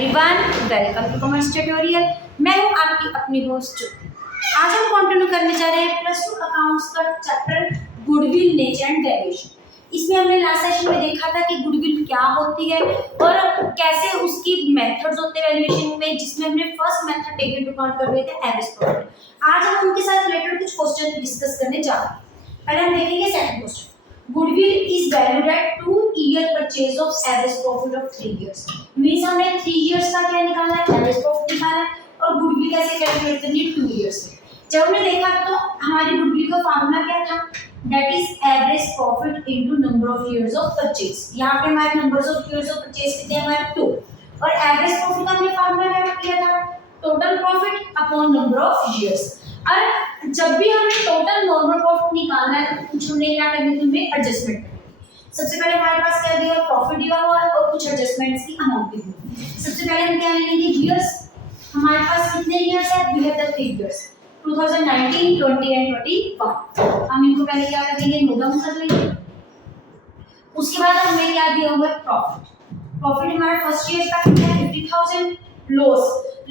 Everyone, welcome to commerce tutorial. मैं हूं आपकी अपनी होस्ट ज्योति। आज हम कंटिन्यू करने जा रहे हैं प्लस 2 अकाउंट्स का chapter goodwill nature and valuation. इसमें हमने लास्ट सेशन में देखा था कि गुडविल क्या होती है और कैसे उसकी मेथड्स होते हैं वैल्यूएशन में, जिसमें हमने first method take into account कर रहे थे एवरेज प्रॉफिट। आज हम उनके साथ रिलेटेड कुछ क्वेश्चन डिस्कस करने जा रहे हैं। पहले हम देखेंगे second question. Goodwill is valued at 2-year purchase of average profit of 3 years. Means हमने 3 years का क्या निकाला है, एवरेज प्रॉफिट निकाला है, और गुडविल कैसे कैलकुलेट करनी है 2 years से। जब हमने देखा तो हमारी गुडविल का फार्मूला क्या था, that is average profit into number of years of purchase. यहाँ पे हमारे numbers of years of purchase कितने हमारे 2, और एवरेज प्रॉफिट का हमने फार्मूला क्या किया था, total profit upon number of years. और जब भी हमें टोटल नॉर्मल प्रॉफिट निकालना है तो कुछ हमने क्या करनी है, उनमें एडजस्टमेंट करनी। सबसे पहले हमारे पास क्या दिया, प्रॉफिट दिया हुआ है और कुछ एडजस्टमेंट्स की अमाउंट दी हुई है। सबसे पहले हम क्या लेंगे, ईयर्स। हमारे पास कितने ईयर्स है, we have the 3 years 2019, 20 and 21। हम इनको पहले क्या करेंगे, नोट डाउन कर लेंगे। उसके बाद हमें क्या दिया हुआ है, प्रॉफिट हमारा फर्स्ट ईयर का कितना है, 50,000।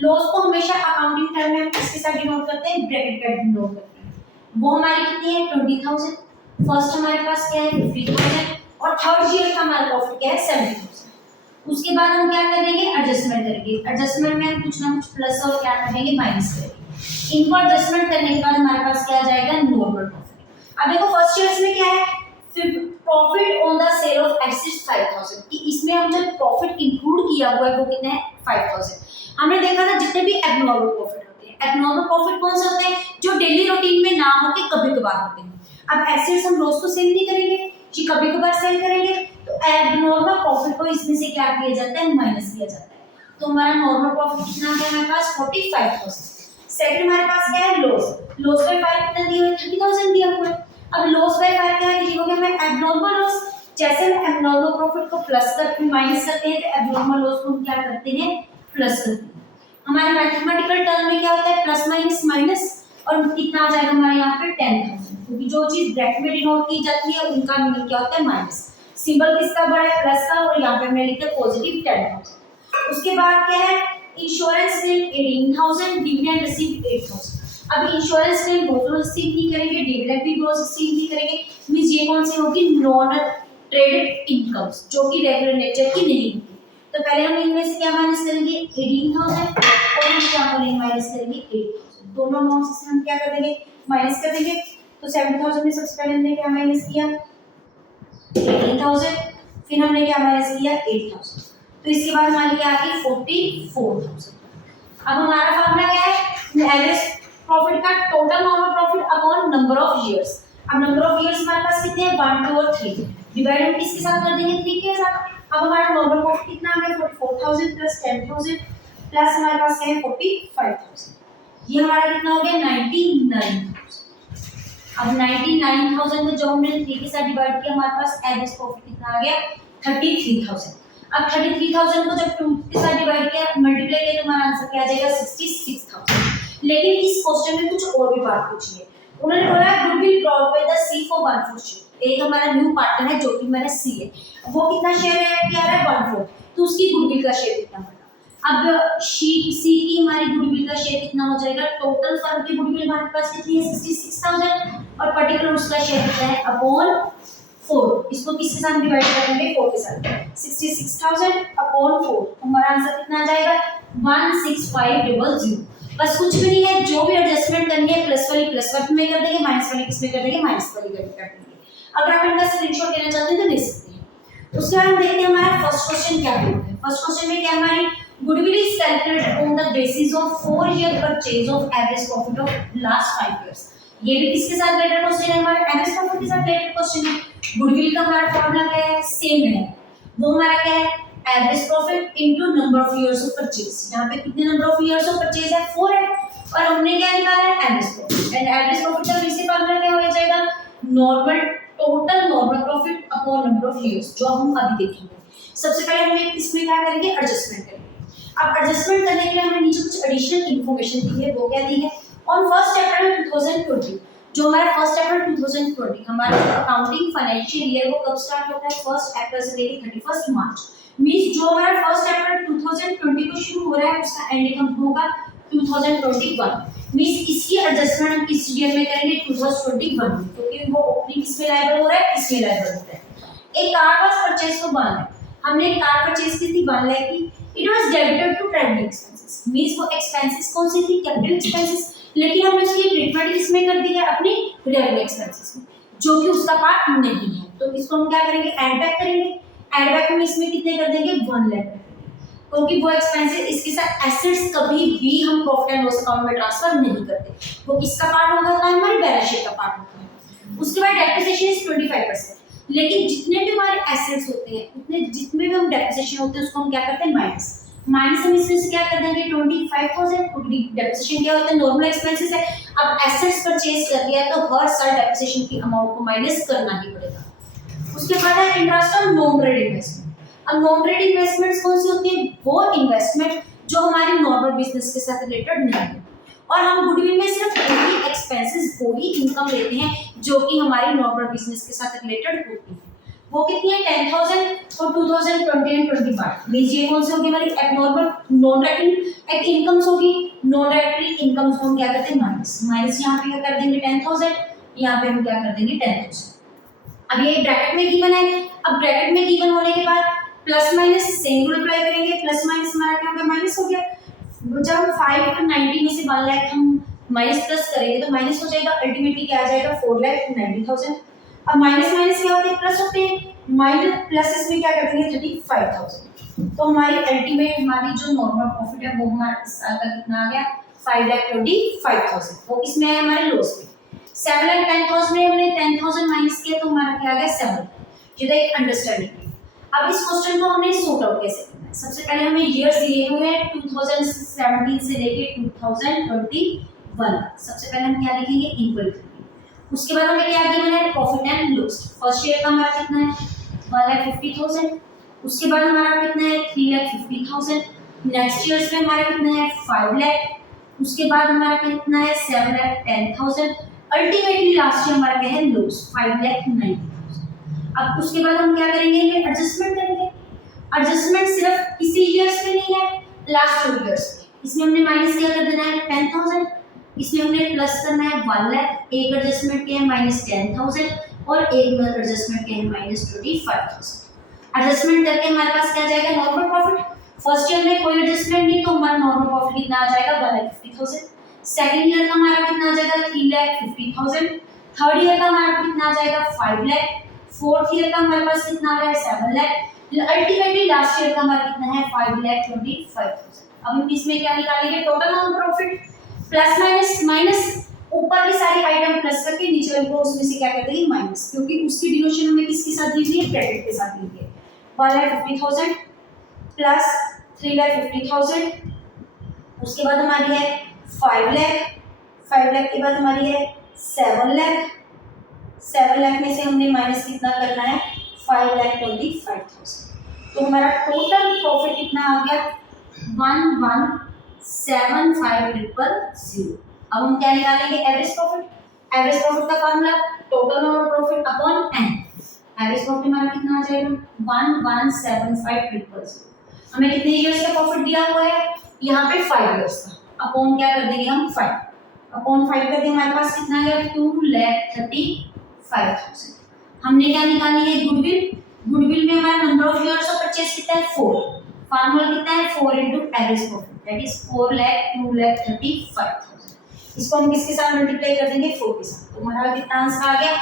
लॉस को हमेशा अकाउंटिंग टर्म में हम किसके साथ डिनोट करते हैं, ब्रैकेट का डिनोट करते हैं। वो हमारी कितनी है, 20,000। फर्स्ट हमारे पास क्या है, 50,000, और थर्ड ईयर का हमारा प्रॉफिट क्या है, 70,000। उसके बाद हम क्या करेंगे, एडजस्टमेंट करेंगे। एडजस्टमेंट में हम कुछ ना कुछ प्लस और क्या करेंगे, माइनस करेंगे। इनको एडजस्टमेंट करने के बाद हमारे पास क्या आ जाएगा, नॉर्मल प्रॉफिट। अब देखो फर्स्ट ईयर में क्या है, profit on the sale of assets 5,000, कि इसमें हम जो प्रॉफिट इंक्लूड किया हुआ है वो कितना है, 5,000। हमने देखा था जितने भी एबनॉर्मल प्रॉफिट होते हैं, एबनॉर्मल प्रॉफिट कौन से होते हैं, जो डेली रूटीन में ना हो के कभी कभार होते हैं। अब एसेट्स हम रोज तो सेल नहीं करेंगे, जी कभी कभार सेल करेंगे, तो एबनॉर्मल प्रॉफिट को इसमें से क्या किया जाता है, माइनस किया जाता है। तो हमारा नॉर्मल प्रॉफिट कितना है हमारे पास, 45,000। सेकंड हमारे पास क्या है, लॉस बाय 5 कितना दिया हुआ है, 30,000 दिया हुआ है। अब लॉस बाय 5 क्या है, लिखोगे हमें एबनॉर्मल लॉस। जैसे हम एबनॉर्मल प्रॉफिट को प्लस करके माइनस करते हैं, तो एबनॉर्मल लॉस को हम क्या करते हैं, प्लस करते हैं। हमारे मैथमेटिकल टर्म में क्या होता है, प्लस माइनस माइनस, और कितना आ जाएगा हमारे यहाँ पे 10,000, क्योंकि जो चीज ब्रैकेट में डिनोट की जाती है उनका मीनिंग क्या होता है, माइनस। सिंबल किसका बड़ा है, प्लस का, और यहाँ पे हमने लिखा पॉजिटिव 10,000। उसके बाद क्या है, इंश्योरेंस क्लेम 18,000, डिविडेंड रिसीव 8,000। अब इंश्योरेंस क्लेम रोज रिसीव नहीं करेंगे, डिविडेंड भी रोज रिसीव नहीं करेंगे। मींस ये कौन सी होगी, नॉन ट्रेडेड इनकम्स, जो कि रेगुलर नेचर की नहीं होती। तो पहले हम इनमें से क्या माइनस करेंगे, 18,000, और हम क्या करेंगे, माइनस करेंगे 8,000। दोनों अमाउंट्स से हम क्या कर देंगे, माइनस कर देंगे। तो 7,000 में सबसे पहले हमने क्या माइनस किया, 18,000, फिर हमने क्या माइनस किया, 8,000। तो इसके बाद हमारी क्या आ गई, 44,000। अब हमारा फार्मूला क्या है, एवरेज प्रॉफिट का total normal profit upon number of years. अब नंबर ऑफ इयर्स हमारे पास कितने हैं, 1, 2 और 3। डिवाइड हम किसके साथ कर देंगे, 3 के साथ। अब हमारा नॉर्मल प्रॉफिट कितना आ गया, 44,000 प्लस 10,000 प्लस हमारे पास क्या है, 45,000। ये हमारा कितना हो गया, 99,000। अब 99,000 में जो हमने 3 के साथ डिवाइड किया, हमारे पास एवरेज प्रॉफिट कितना आ गया, 33,000। अब 33,000 को जब 2 के साथ डिवाइड किया, मल्टीप्लाई किया, तो हमारा आंसर क्या आ जाएगा, 66,000। लेकिन इस क्वेश्चन में कुछ और भी बात पूछी है। उन्होंने बोला goodwill brought by the C for 1/4 share. एक हमारा न्यू पार्टनर है जो कि हमारा सी है, वो कितना शेयर है, क्या है, 1/4। तो उसकी गुडविल का शेयर कितना होगा। अब सी की हमारी गुडविल का शेयर कितना हो जाएगा, टोटल फर्म की गुडविल हमारे पास कितनी है, 66,000, और पर्टिकुलर उसका शेयर कितना है, अपॉन 4। इसको किसके साथ डिवाइड करेंगे, 4 के साथ। 66,000 अपॉन 4, हमारा आंसर कितना आ जाएगा, 16500। बस कुछ भी नहीं है, जो भी एडजस्टमेंट करनी है प्लस वाली प्लस वाली में कर देंगे, माइनस वाली किस में कर देंगे, माइनस वाली कर देंगे। अगर आप इनका स्क्रीनशॉट लेना चाहते हैं तो ले सकते हैं। उसके बाद हम देखते हैं हमारा फर्स्ट क्वेश्चन क्या है। फर्स्ट क्वेश्चन में क्या हमारी goodwill is calculated on the basis of 4 year purchase of average profit of last 5 years. ये भी किसके साथ रिलेटेड क्वेश्चन है, हमारा एवरेज प्रॉफिट के साथ रिलेटेड क्वेश्चन है। गुडविल का हमारा फॉर्मूला क्या है, सेम है। वो हमारा क्या है, average profit into number of years of purchase. यहाँ पे कितने number of years of purchase है, 4 है, और हमने क्या निकाला है, average profit. And average profit का वैसे फॉर्मूला क्या हो जाएगा, normal total normal profit upon number of years, जो हम अभी देखेंगे। सबसे पहले हम इसमें क्या करेंगे, एडजस्टमेंट करेंगे। अब एडजस्टमेंट करने के लिए हमें नीचे कुछ एडिशनल इंफॉर्मेशन दी है। वो क्या दी है, ऑन 1 अप्रैल 2020, जो हमारा 1 अप्रैल 2020 हमारा अकाउंटिंग फाइनेंशियल ईयर वो कब स्टार्ट होता है, 1 अप्रैल से लेकर 31 मार्च। मींस जो हमारा फर्स्ट चैप्टर 2020 को शुरू हो रहा है उसका एंड कब होगा 2021। मींस इसकी एडजस्टमेंट हम किस ईयर में करेंगे 2021 में, क्योंकि वो ओपनिंग किसमें लायबल हो रहा है, इसमें लायबल हो रहा है। एक कार वाज परचेज को 1 लाख, हमने एक कार परचेज की थी 1 लाख की, it was debited to trading expenses, means वो एक्सपेंसेस कौन सी थी, कैपिटल एक्सपेंसेस, लेकिन हमने उसकी ट्रीटमेंट किसमें कर दी है, अपनी रेगुलर एक्सपेंसेस में, जो कि उसका पार्ट नहीं है। तो इसको हम क्या करेंगे, ऐड बैक करेंगे। ऐड बैक में इसमें कितने कर देंगे 1 लाख, क्योंकि वो एक्सपेंसेस इसके साथ एसेट्स कभी भी हम प्रॉफिट एंड लॉस अकाउंट में ट्रांसफर नहीं करते, वो किसका पार्ट होगा, हमारी बैलेंस शीट का पार्ट होता है। उसके बाद डेप्रिसिएशन इज 25%, लेकिन जितने भी हमारे एसेट्स होते हैं उतने जितने भी हम डेप्रिसिएशन होते हैं उसको हम क्या करते हैं माइनस, माइनस हम इसमें से क्या कर देंगे 25,000, क्योंकि डेप्रिसिएशन क्या होता है नॉर्मल एक्सपेंसेस है। अब एसेट्स परचेज कर दिया तो हर साल डेप्रिसिएशन की अमाउंट को माइनस करना ही पड़ेगा। उसके बाद है interest on non trade investment. अब नॉन ट्रेड इन्वेस्टमेंट्स कौन सी होती है, वो इन्वेस्टमेंट जो हमारे नॉर्मल बिजनेस के साथ रिलेटेड नहीं है, और हम गुडविल में सिर्फ वही एक्सपेंसेस वही इनकम लेते हैं जो कि हमारी नॉर्मल बिजनेस के साथ रिलेटेड होती है। वो कितनी है 10,000 और 2020 एंड 21। मींस ये कौन सी होगी हमारी एबनॉर्मल नॉन रेकरिंग इनकम्स होगी। नॉन रेकरिंग इनकम्स को हम क्या करते हैं माइनस, माइनस यहाँ पे क्या कर देंगे 10,000, यहाँ पे हम क्या कर देंगे 10,000। अब ये ब्रैकेट में गिवन है, अब ब्रैकेट में गिवन होने के बाद plus minus same rule apply करेंगे, प्लस माइनस हमारा क्या होगा माइनस हो गया। जब 5 और 90 में से 1 लाख हम माइनस प्लस करेंगे तो माइनस हो जाएगा, अल्टीमेटली क्या आ जाएगा 4,90,000। अब माइनस माइनस क्या होते हैं प्लस होते हैं, माइनस प्लस इसमें क्या कर देंगे 35,000। तो हमारी अल्टीमेट हमारी जो नॉर्मल प्रॉफिट है वो हमारा इस साल का कितना आ गया 5,25,000। वो इसमें है हमारे लॉस में। 7,10,000 में हमने 10,000 माइनस किया तो हमारा क्या आ गया 7। ये एक अंडरस्टैंडिंग। अब इस क्वेश्चन को हमने सॉर्ट आउट कैसे करना है, सबसे पहले हमें ईयर्स दिए हुए हैं 2017 से लेके 2021। सबसे पहले हम क्या लिखेंगे इक्वल करेंगे। उसके बाद हमें क्या गिवन है profit and loss. First year का हमारा कितना है 1,50,000, उसके बाद हमारा कितना है 3,50,000, नेक्स्ट ईयर्स में हमारा कितना है 5 लाख, उसके बाद हमारा कितना है 7,10,000, अल्टीमेटली लास्ट ईयर हमारा क्या है लॉस 5,90,000। अब उसके बाद हम क्या करेंगे ये एडजस्टमेंट करेंगे। एडजस्टमेंट सिर्फ इसी ईयर्स में नहीं है, लास्ट 2 ईयर्स में। इसमें हमने माइनस क्या कर देना है 10,000, इसमें हमने प्लस करना है 1 लाख। एक एडजस्टमेंट के है माइनस 10,000 और एक एडजस्टमेंट के है माइनस 25,000। एडजस्टमेंट करके हमारे पास क्या जाएगा नॉर्मल प्रॉफिट। फर्स्ट ईयर में कोई एडजस्टमेंट नहीं तो हमारा नॉर्मल प्रॉफिट कितना आ जाएगा 1,50,000। सेकंड ईयर का हमारा कितना आ जाएगा 3,50,000। थर्ड ईयर का हमारा कितना आ जाएगा 5 लाख। फोर्थ ईयर का हमारे पास कितना आ रहा है 7 लाख। अल्टीमेटली लास्ट ईयर का हमारा कितना है 5,25,000। अब हम इसमें क्या निकालेंगे total non profit plus minus minus, ऊपर की सारी आइटम प्लस करके नीचे वाली को उसमें से क्या कर देंगे माइनस, क्योंकि उसकी डिनोशन हमें किसके साथ दी हुई है क्रेडिट के साथ दी है। 1,50,000 प्लस 3,50,000, उसके बाद हमारी है 5 लाख, 5 लाख के बाद हमारी है 7 लाख। 7 लाख में से हमने माइनस कितना करना है 5,25,000। तो हमारा टोटल प्रॉफिट कितना आ गया 1,175,000। अब हम क्या निकालेंगे एवरेज प्रॉफिट। एवरेज प्रॉफिट का formula total normal profit upon N. Average profit हमारा कितना आ जाएगा 1,175,000। हमें कितने इयर्स का प्रॉफिट दिया हुआ है यहाँ पे 5 इयर्स का। अपॉन क्या कर देंगे हम 5, अपॉन 5 करके हमारे पास कितना आ गया 2,35,000। हमने क्या निकाली है गुडविल। गुडविल में हमारा number of years of purchase कितना है 4। फार्मूला कितना है 4 into average profit that is 4,02,35,000। इसको हम किसके साथ मल्टीप्लाई कर देंगे 4 के साथ, तो हमारा कितना आंसर आ गया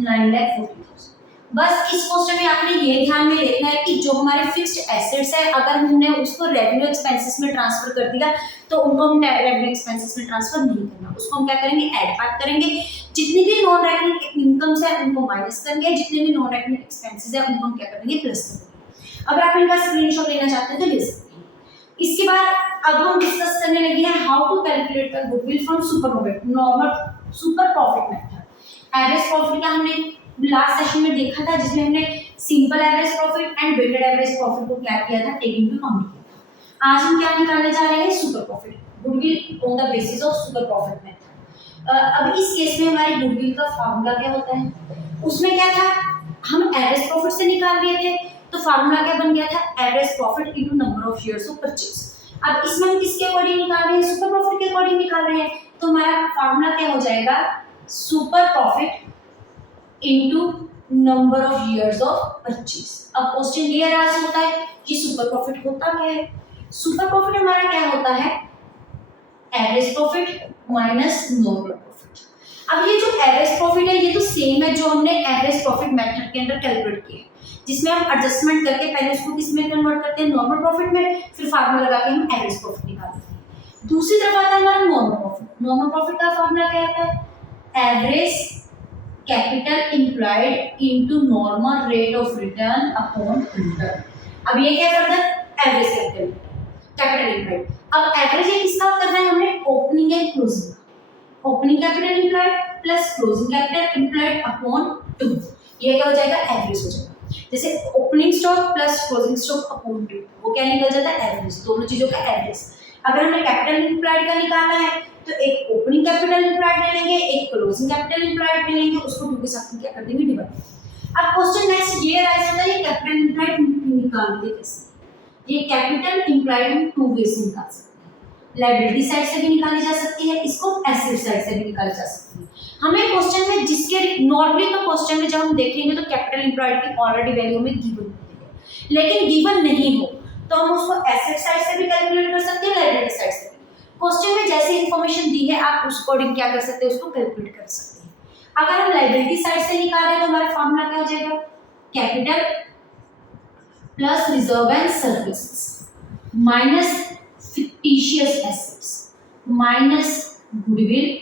9,40,000। बस इस क्वेश्चन में आपने ये ध्यान में रखना है कि जो हमारे फिक्स्ड एसेट्स है अगर हमने उसको रेवेन्यू एक्सपेंसेस में ट्रांसफर कर दिया तो उनको हम रेवेन्यू एक्सपेंसेस में ट्रांसफर नहीं करना, उसको हम क्या करेंगे ऐड बैक करेंगे। जितनी भी नॉन रेकरिंग इनकम्स है उनको माइनस करेंगे, जितने भी नॉन रेकरिंग एक्सपेंसेस है उनको हम क्या करेंगे प्लस करेंगे। अगर आप इनका स्क्रीनशॉट लेना चाहते हैं तो ले सकते हैं। इसके बाद अब हम डिस्कस करने लगे हैं how to calculate the goodwill from super profit normal super profit method. Average profit का हमने लास्ट सेशन में देखा था जिसमें हमने simple average profit and weighted average profit को क्या किया था टेक इनटू अकाउंट किया था। आज हम क्या निकालने जा रहे हैं super profit goodwill on the basis of super profit method. अब इस केस में हमारी गुडविल का फार्मूला क्या होता है, उसमें क्या था हम एवरेज प्रॉफिट से निकाल रहे थे तो फार्मूला क्या बन गया था, average profit into number of years of purchase. अब इसमें हम किसके अकॉर्डिंग निकाल रहे हैं, सुपर प्रॉफिट के अकॉर्डिंग निकाल रहे हैं, तो हमारा फार्मूला क्या हो जाएगा, super profit into number of years of purchase. अब क्वेश्चन क्लियर आज होता है कि सुपर प्रॉफिट होता क्या है। सुपर प्रॉफिट हमारा क्या होता है, average profit minus normal profit. अब ये जो एवरेज प्रॉफिट है ये तो सेम है जो हमने एवरेज प्रॉफिट मेथड के अंदर कैलकुलेट किया है, जिसमें हम एडजस्टमेंट करके पहले उसको किस में कन्वर्ट करते हैं, नॉर्मल प्रॉफिट में, फिर फार्मूला लगा के हम एवरेज प्रॉफिट निकालते हैं। दूसरी तरफ आता है हमारा नॉर्मल प्रॉफिट। नॉर्मल प्रॉफिट का फार्मूला क्या आता है, average capital employed into normal rate of return upon interest. अब ये क्या करता है, एवरेज कैपिटल एम्प्लॉयड। अब एवरेज ये किसका करना है, हमने opening and closing, opening capital employed plus closing capital employed upon 2, ये क्या हो जाएगा, एवरेज हो जाएगा। जैसे opening stock plus closing stock upon 2, वो क्या निकल जाता है, एवरेज, दोनों चीजों का एवरेज। अगर हमें कैपिटल एम्प्लॉयड का निकालना है तो एक ओपनिंग कैपिटल एम्प्लॉयड ले लेंगे, एक क्लोजिंग कैपिटल एम्प्लॉयड ले लेंगे, उसको 2 के साथ क्या कर देंगे, डिवाइड। अब क्वेश्चन नेक्स्ट ये राइज होता है, ये कैपिटल एम्प्लॉयड निकालते कैसे, ये कैपिटल एम्प्लॉयड हम 2 वे से निकाल सकते हैं, लायबिलिटी साइड से भी निकाली जा सकती है, इसको एसेट साइड से भी निकाली जा सकती है। हमें क्वेश्चन में जिसके नॉर्मली तो क्वेश्चन में जब हम देखेंगे तो कैपिटल एम्प्लॉयड की ऑलरेडी वैल्यू में गिवन होती है, लेकिन गिवन नहीं हो तो हम उसको एसेट साइड से भी कैलकुलेट कर सकते हैं, लायबिलिटी साइड से भी। क्वेश्चन में जैसे इन्फॉर्मेशन दी है आप उस अकॉर्डिंग क्या कर सकते हैं, उसको कैलकुलेट कर सकते हैं। अगर हम लायबिलिटी साइड से निकाल रहे हैं तो हमारा फॉर्मूला क्या हो जाएगा, capital plus reserve and services minus fictitious assets minus goodwill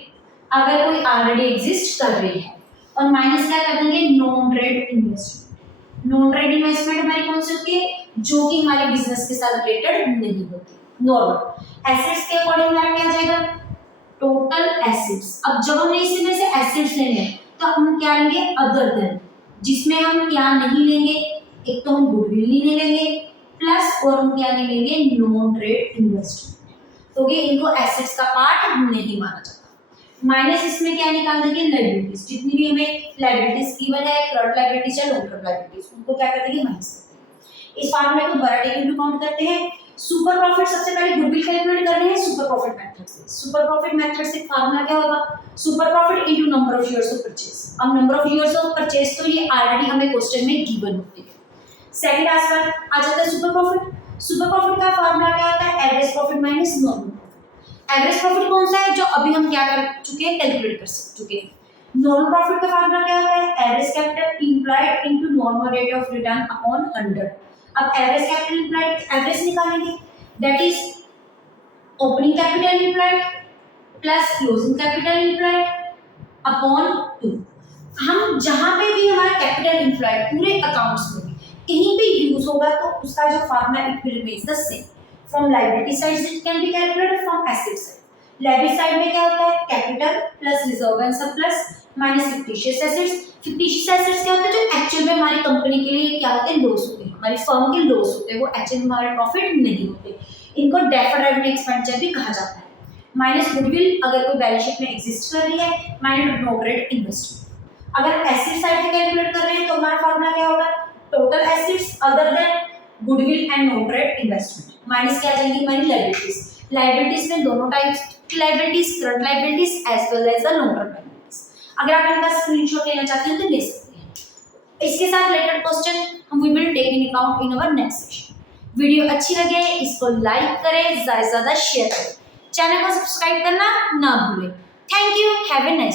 अगर कोई ऑलरेडी एग्जिस्ट कर रही है, और माइनस क्या कर देंगे, non trade investment. Non trade investment हमारी कौन सी होती है, जो कि हमारे बिजनेस के साथ रिलेटेड नहीं होती। नॉर्मल एसेट्स के अकॉर्डिंग हमारा क्या आ जाएगा, टोटल एसेट्स। अब जब हमने इसमें से एसेट्स लेने हैं तो हम क्या लेंगे, अदर देन, जिसमें हम क्या नहीं लेंगे, एक तो हम गुडविल नहीं लेंगे प्लस और हम क्या नहीं लेंगे, नॉन ट्रेड इन्वेस्टमेंट, क्योंकि इनको एसेट्स का पार्ट नहीं माना जाता। माइनस इसमें क्या निकाल देंगे, लायबिलिटीज, जितनी भी हमें लायबिलिटीज गिवन है, करंट लायबिलिटीज या लॉन्ग टर्म लायबिलिटीज, उनको क्या कर देंगे, माइनस कर देंगे। इस फार्मूले को दोबारा टेक इनटू अकाउंट करते हैं। सुपर प्रॉफिट सबसे पहले गुडविल कैलकुलेट कर रहे हैं सुपर प्रॉफिट मेथड से। सुपर प्रॉफिट मेथड से फार्मूला क्या होगा, super profit into number of years of purchase. अब number of years of purchase तो ये ऑलरेडी हमें क्वेश्चन में गिवन होती है। सेकंड आंसर आ जाता है सुपर प्रॉफिट। सुपर प्रॉफिट का फार्मूला क्या होता है, average profit minus normal profit. Average profit कौन सा है, जो अभी हम क्या कर चुके हैं, कैलकुलेट कर चुके हैं। नॉर्मल प्रॉफिट का फार्मूला क्या होता है, average capital employed into normal rate of return upon 100। अब एवरेज कैपिटल एम्प्लॉयड एवरेज निकालेंगे, that is opening capital employed plus closing capital employed upon 2। हम जहां पे भी हमारा कैपिटल एम्प्लॉयड पूरे अकाउंट्स में कहीं भी यूज होगा तो उसका जो formula it will remain the same. From liability side it can be calculated, from asset side. Liability side में क्या होता है, capital plus reserve and surplus minus fictitious assets. Fictitious assets क्या होता है, जो एक्चुअल में हमारी कंपनी के लिए क्या होते हैं, लॉस होते हैं, हमारी फर्म के लॉस होते हैं, वो एक्चुअल में हमारे प्रॉफिट नहीं होते। इनको डेफर्ड रेवेन्यू एक्सपेंडिचर भी कहा जाता है। माइनस गुडविल अगर कोई बैलेंस शीट में एग्जिस्ट कर रही है, माइनस नो ट्रेड इन्वेस्टमेंट। अगर एसेट साइड से कैलकुलेट कर रहे हैं तो हमारा फार्मूला क्या होगा, total assets other than goodwill and no trade investment minus क्या आ जाएंगी, हमारी लायबिलिटीज। लायबिलिटीज में दोनों टाइप्स की liabilities, current liabilities as well as the long term liabilities. अगर आप इनका स्क्रीनशॉट लेना चाहते हैं तो ले सकते हैं। इसके साथ रिलेटेड क्वेश्चन हम we will take in account in our next session. Video अच्छी लगे इसको लाइक करें, ज्यादा से ज्यादा शेयर करें, चैनल को सब्सक्राइब करना ना भूलें। Thank you, have a nice